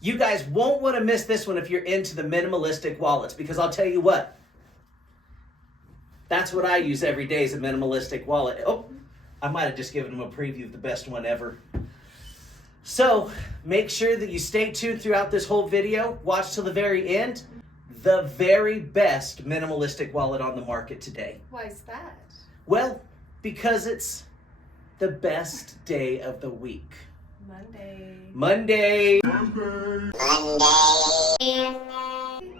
You guys won't want to miss this one if you're into the minimalistic wallets, because I'll tell you what, that's what I use every day is a minimalistic wallet. Oh, I might have just given them a preview of the best one ever. So make sure that you stay tuned throughout this whole video. Watch till the very end. The very best minimalistic wallet on the market today. Why is that? Well, because it's the best day of the week. Monday.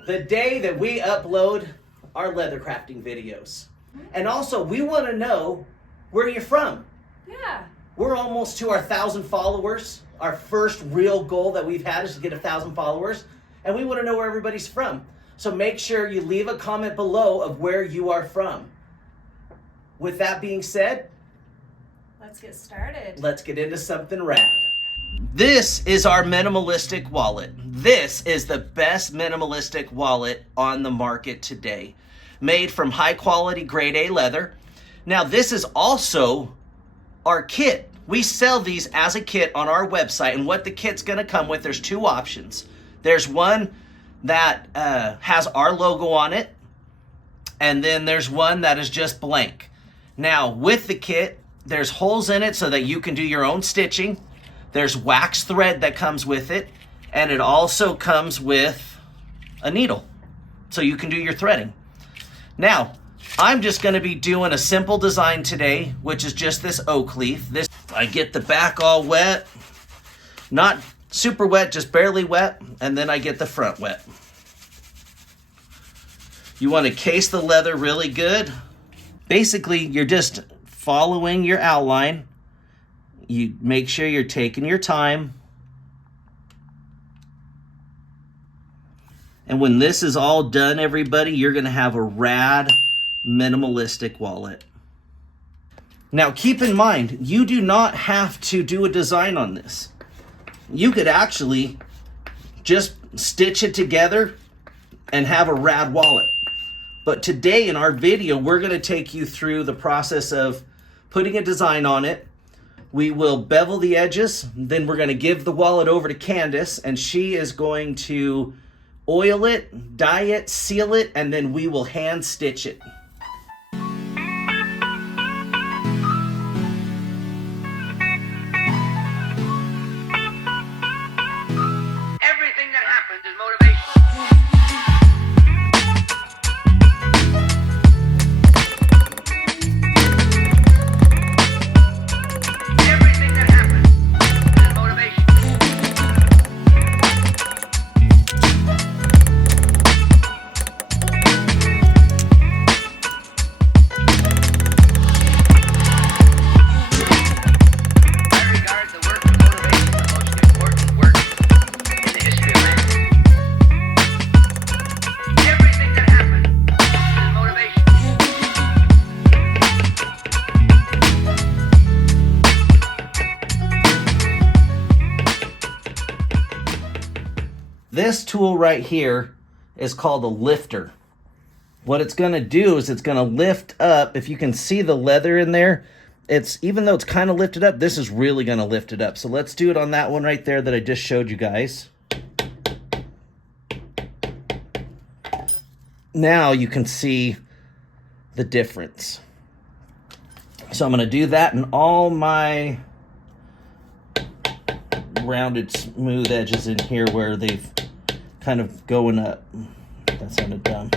The day that we upload our leather crafting videos. And also, we want to know where you're from. Yeah. We're almost to our 1,000 followers. Our first real goal that we've had is to get 1,000 followers. And we want to know where everybody's from. So make sure you leave a comment below of where you are from. With that being said, let's get started. Let's get into something rad. This is our minimalistic wallet. This is the best minimalistic wallet on the market today. Made from high quality grade A leather. Now this is also our kit. We sell these as a kit on our website, and what the kit's gonna come with, there's two options. There's one that has our logo on it, and then there's one that is just blank. Now with the kit, there's holes in it so that you can do your own stitching. There's wax thread that comes with it, and it also comes with a needle so you can do your threading. Now, I'm just gonna be doing a simple design today, which is just this oak leaf. I get the back all wet, not super wet, just barely wet, and then I get the front wet. You wanna case the leather really good. Basically, you're just following your outline. You make sure you're taking your time. And when this is all done, everybody, you're gonna have a rad minimalistic wallet. Now keep in mind, you do not have to do a design on this. You could actually just stitch it together and have a rad wallet. But today in our video, we're gonna take you through the process of putting a design on it. We will bevel the edges, then we're gonna give the wallet over to Candace, and she is going to oil it, dye it, seal it, and then we will hand stitch it. Everything that happens is motivation. Everything that happens is motivation. I regard the work of motivation the most important work in the history of man. Everything that happens is motivation. This tool right here is called a lifter. What it's gonna do is it's gonna lift up. If you can see the leather in there, even though it's kind of lifted up, this is really gonna lift it up. So let's do it on that one right there that I just showed you guys. Now you can see the difference. So I'm gonna do that in all my rounded smooth edges in here where they've kind of going up. That sounded dumb.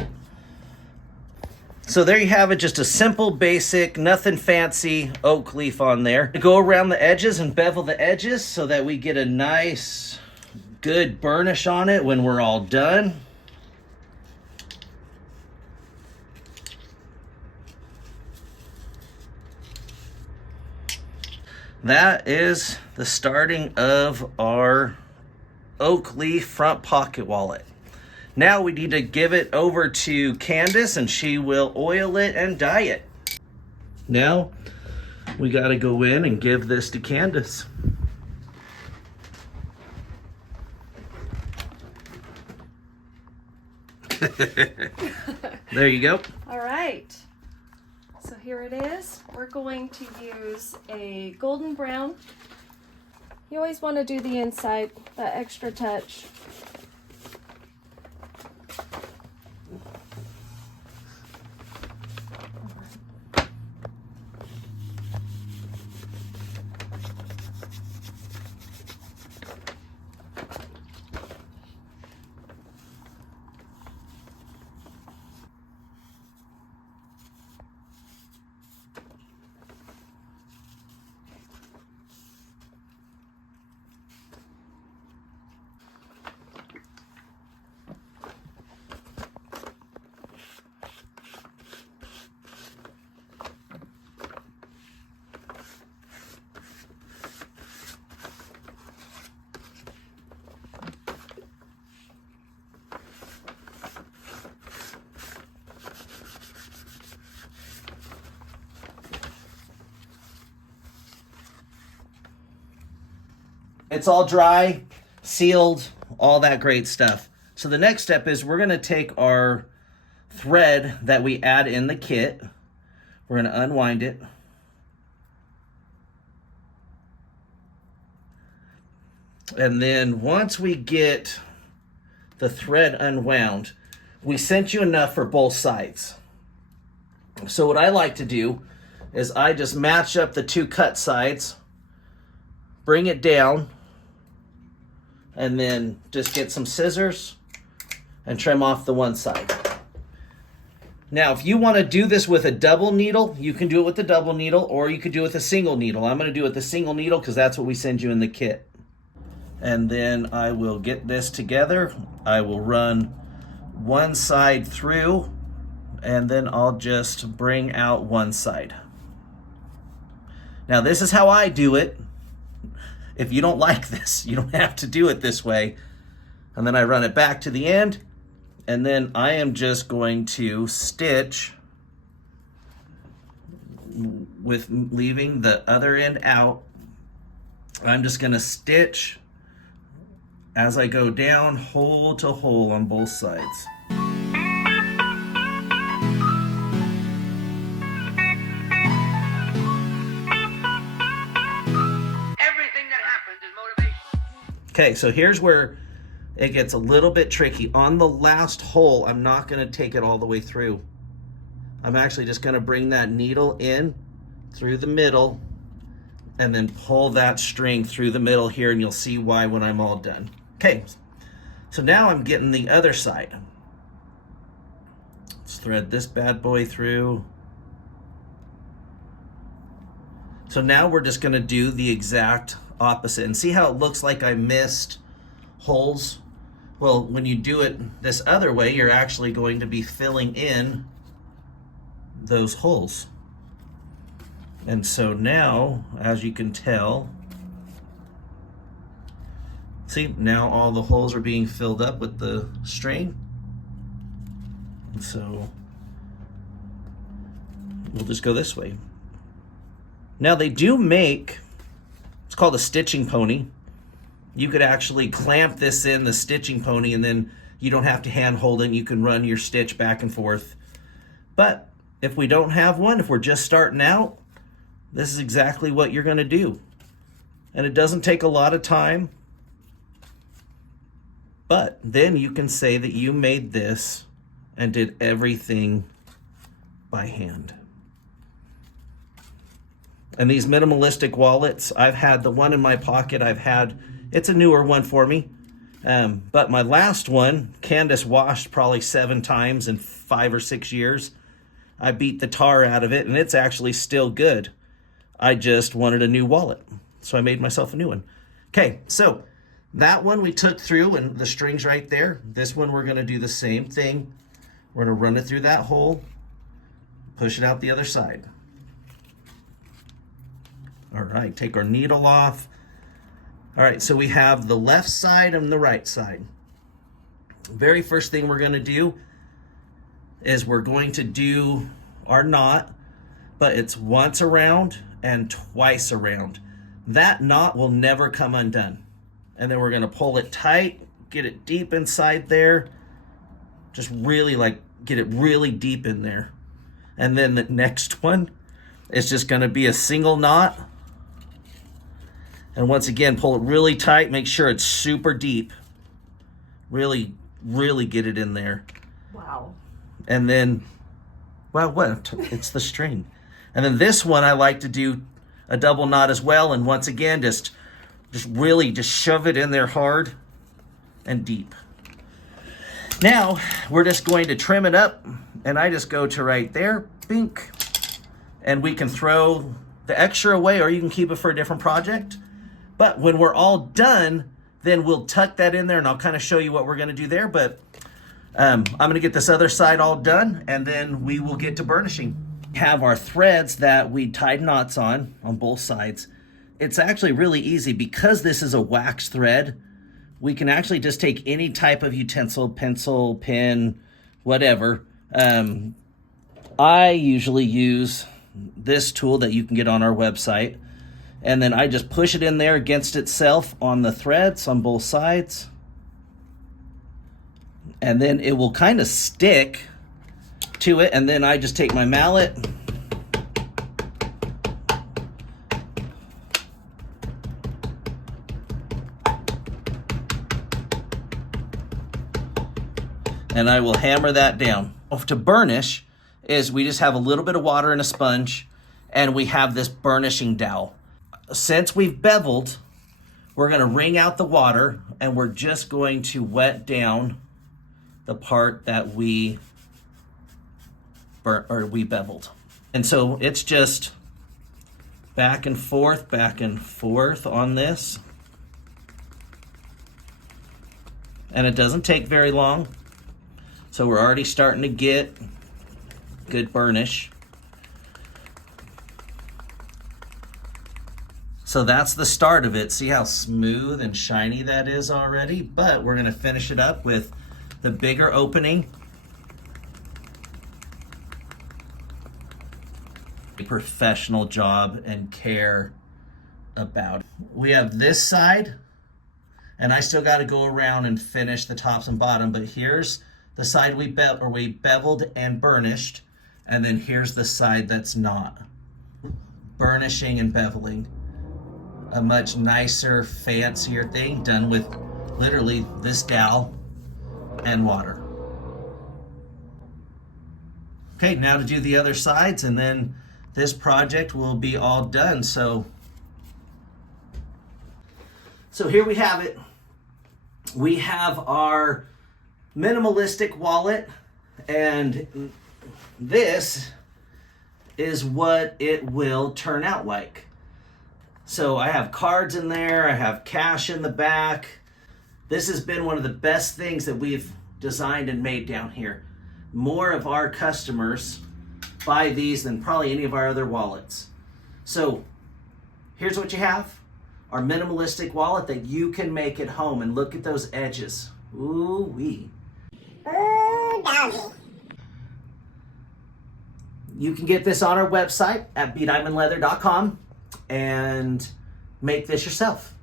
So there you have it, just a simple, basic, nothing fancy oak leaf on there. Go around the edges and bevel the edges so that we get a nice, good burnish on it when we're all done. That is the starting of our oak leaf front pocket wallet. Now we need to give it over to Candace and she will oil it and dye it. Now we got to go in and give this to Candace. There you go. All right. So here it is. We're going to use a golden brown You always want to do the inside, that extra touch. It's all dry, sealed, all that great stuff. So the next step is we're going to take our thread that we add in the kit. We're going to unwind it. And then once we get the thread unwound, we sent you enough for both sides. So what I like to do is I just match up the two cut sides, bring it down, and then just get some scissors and trim off the one side. Now, if you want to do this with a double needle, you can do it with the double needle, or you could do it with a single needle. I'm going to do it with the single needle because that's what we send you in the kit. And then I will get this together. I will run one side through, and then I'll just bring out one side. Now, this is how I do it. If you don't like this, you don't have to do it this way. And then I run it back to the end, and then I am just going to stitch with leaving the other end out. I'm just going to stitch as I go down, hole to hole on both sides. Okay, so here's where it gets a little bit tricky. On the last hole, I'm not going to take it all the way through. I'm actually just going to bring that needle in through the middle and then pull that string through the middle here, and you'll see why when I'm all done. Okay, so now I'm getting the other side. Let's thread this bad boy through. So now we're just going to do the exact opposite, and see how it looks like I missed holes? Well, when you do it this other way, you're actually going to be filling in those holes. And so now, as you can tell, see, now all the holes are being filled up with the string. And so we'll just go this way. Now they do make, it's called a stitching pony. You could actually clamp this in the stitching pony, and then you don't have to hand hold it. You can run your stitch back and forth. But if we don't have one, if we're just starting out, this is exactly what you're going to do. And it doesn't take a lot of time. But then you can say that you made this and did everything by hand. And these minimalistic wallets, I've had the one in my pocket, it's a newer one for me. But my last one, Candace washed probably 7 times in 5 or 6 years. I beat the tar out of it, and it's actually still good. I just wanted a new wallet, so I made myself a new one. Okay, so that one we took through, and the string's right there. This one we're gonna do the same thing. We're gonna run it through that hole, push it out the other side. All right, take our needle off. All right, so we have the left side and the right side. Very first thing we're gonna do is we're going to do our knot, but it's once around and twice around. That knot will never come undone. And then we're gonna pull it tight, get it deep inside there, just really get it really deep in there. And then the next one is just gonna be a single knot. And once again, pull it really tight. Make sure it's super deep. Really, really get it in there. Wow. And then, well, what? It's the string. And then this one, I like to do a double knot as well. And once again, just really just shove it in there hard and deep. Now, we're just going to trim it up. And I just go to right there, bink. And we can throw the extra away, or you can keep it for a different project. But when we're all done, then we'll tuck that in there, and I'll kind of show you what we're going to do there. But I'm going to get this other side all done, and then we will get to burnishing. Have our threads that we tied knots on both sides. It's actually really easy because this is a wax thread. We can actually just take any type of utensil, pencil, pen, whatever. I usually use this tool that you can get on our website. And then I just push it in there against itself on the threads on both sides. And then it will kind of stick to it. And then I just take my mallet. And I will hammer that down. To burnish is we just have a little bit of water and a sponge, and we have this burnishing dowel. Since we've beveled, we're going to wring out the water, and we're just going to wet down the part that we beveled. And so it's just back and forth on this. And it doesn't take very long. So we're already starting to get good burnish. So that's the start of it. See how smooth and shiny that is already? But we're gonna finish it up with the bigger opening. A professional job and care about it. We have this side, and I still gotta go around and finish the tops and bottom, but here's the side we beveled and burnished, and then here's the side that's not. Burnishing and beveling. A much nicer, fancier thing done with literally this dowel and water. Okay, now to do the other sides, and then this project will be all done. So here we have it. We have our minimalistic wallet, and this is what it will turn out like. So I have cards in there, I have cash in the back. This has been one of the best things that we've designed and made down here. More of our customers buy these than probably any of our other wallets. So here's what you have, our minimalistic wallet that you can make at home, and look at those edges. Ooh-wee. You can get this on our website at bdiamondleather.com and make this yourself.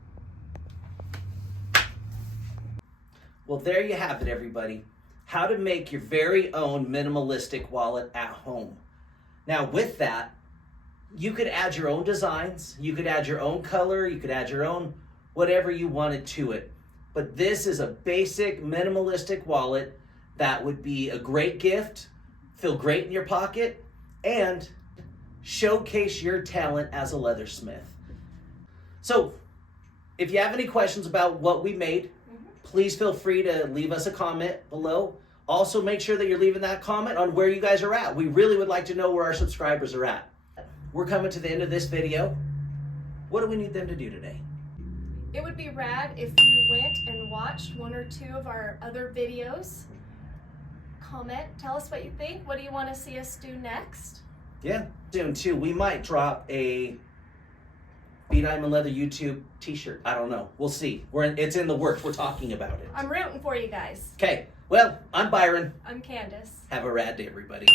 Well, there you have it, everybody. How to make your very own minimalistic wallet at home. Now, with that, you could add your own designs, you could add your own color, you could add your own whatever you wanted to it. But this is a basic minimalistic wallet that would be a great gift, feel great in your pocket, and showcase your talent as a leathersmith. So, if you have any questions about what we made, please feel free to leave us a comment below. Also, make sure that you're leaving that comment on where you guys are at. We really would like to know where our subscribers are at. We're coming to the end of this video. What do we need them to do today? It would be rad if you went and watched one or two of our other videos. Comment, tell us what you think. What do you want to see us do next? Yeah, soon too. We might drop a Be Diamond Leather YouTube t-shirt. I don't know. We'll see. It's in the works. We're talking about it. I'm rooting for you guys. Okay. Well, I'm Byron. I'm Candace. Have a rad day, everybody.